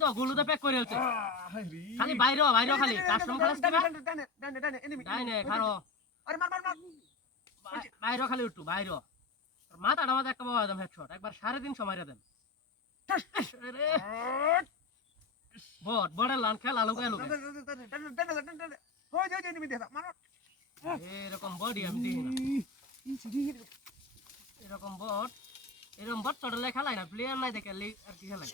তো গুলুতে প্যাক করে হচ্ছে খালি বাইরে খালি কাস্টমার খালাস দিবা ডাইনে খারো আরে মার মার মার বাইরে খালি উঠু বাইরে মাথাটা মাথা একটা বাবা একদম হেডশট একবার 3.5 মাইরা দেন আরে বড় লান খেলা লোকে লোকে হই যাই নিবি দেখা মার এরকম বডি আমি দেখি না এরকম বট চড়লে খেলাই না প্লেয়ার নাই দেখে আর কি খেলাই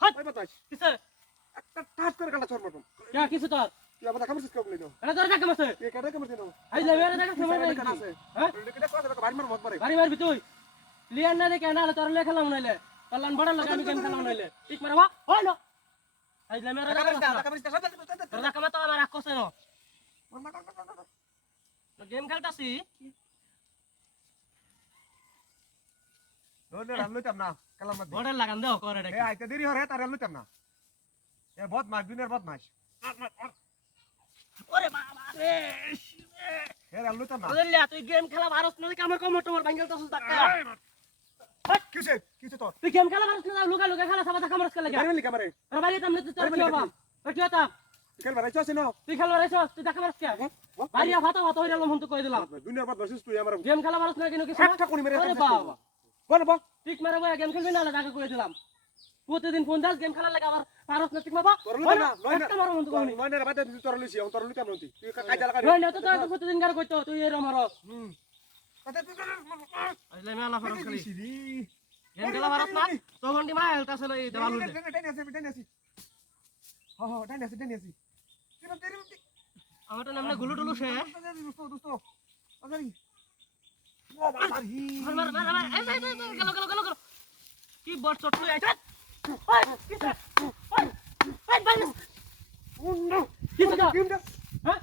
হাট ওই বাতাস কিসের একটা টাচ করে কাটা চড় মারব क्या किस তোর তুই আবার কামড়ছিস কেমন লইলো আরে তোর দেখা মাসে এ কাটা কামড় দিনো আই লে মেরে দেখা সময় নাই হ্যাঁ এটা কথা কথা ভারী মার মত পারে বাড়ি মারবি তুই প্লেয়ার না দেখে না তোর লে খেলাম নাইলে কল্যাণ বড় লোক আমি গেম খেলাম নাইলে ঠিক মারে বা হয় না আই লে মেরে দেখা কামড়ছিস তোর দেখা তো আমার রাগ করছে না গেম খেলতাছি ওরে রামলইতাম না কালাম মত বড় লাগান দাও করে এ আইতে দেরি হরে তার রামলইতাম না এ বদমাশ দুনিয়ার বদমাশ ওরে বাবা রে এ রামলইতাম না ওরে তুই গেম খেলা ভারত নলি কামর কমর তোমার বাঙ্গেলতাছস টাকা কিছে তোর তুই গেম খেলা ভারত না লুকা লুকা খেলা সবাই কামরস খেলা মারি নি কামরে আরে বাড়ি তামনে তুই তোর কি বাবা কি হতা খেল বাড়াইছ আছে না তুই খেলবা রাইছস তুই দেখা মারস কে বাড়ি ভাতা ভাতা হইরা লম কই দিলাম দুনিয়ার বদমাশ তুই আমার গেম খেলা ভারত না কেন কি একটা কোনি মেরে আরে বাবা বল বল ঠিক মারা বয়া গেম খেলবি না দেখা কই দিলাম প্রতিদিন ফোন দাস গেম খেলা লাগা আবার ভারত না ঠিক মাবা তোর লই না একটা মারো মন তো কইনি নয়নের বাদে তোর লইছি তোর লইতাম নতি তুই কাজা লাগা নয় না তো তো প্রতিদিন গার কইতো তুই এর মারো কথা তুই আইলে মেলা ভারত খেলি সিরি গেম খেলা ভারত না তো গন্ডি মা হেলতাছিল এই দেওয়াল উঠে ডাইনাসি হ হ ডাইনাসি আমার তো নামনে গুলু টুলু সে দোস্ত আজারি ও বাবারি মার এই গেল কি বট চট তুই আইছ ওই কিসে ওই বাই উন্ড কিসে তো গেমটা হ্যাঁ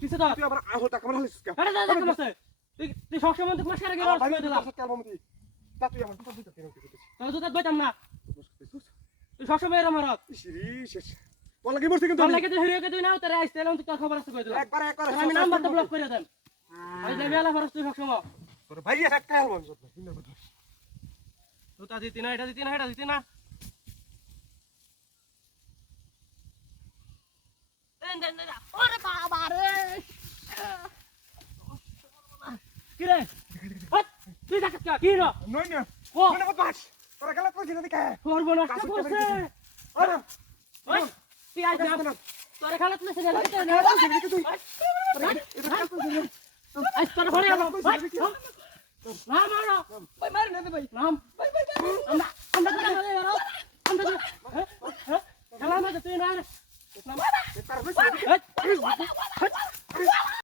কিসে তো তুই আবার আহটা কামড় হালিস কা আরে দাদা কমছে তুই সবসময় তো মাসকারে গেল বাড়ি দিলাম কালমতি তা তুই আমার কথা দিতে কেন তোর তো বইতাম না তুই সবসময় এর মারত সিরি শেষ বল লাগি মরছি কিন্তু তোর লাগে তুই হিরোকে তুই নাও তোর আইছ তেলাম তুই তোর খবর আছে কই দিলাম একবার আমি নাম্বার তো ব্লক করে দেন আই যে মেলা ফরস তুই সবসময় তোর ভাই একটা কাল মন সব দিনের কথা তুই তা দিতি না এটা দিতি না দেন ওরে বাবা রে কি রে তুই দেখ কি রে নই না ও মনে মত বাস তোরা গেল কইছিস না দেখে তোর বনস্ত করছে আরে ওই তুই আই যা তোর খালাত না সেটা লাগতে না তুই আই তোর ঘরে আলো নাম মারো ভাই মার না ভাই নাম ভাই আমরা তো মারে यारो আমরা তো খেলা না তুই না নাম তার হইছে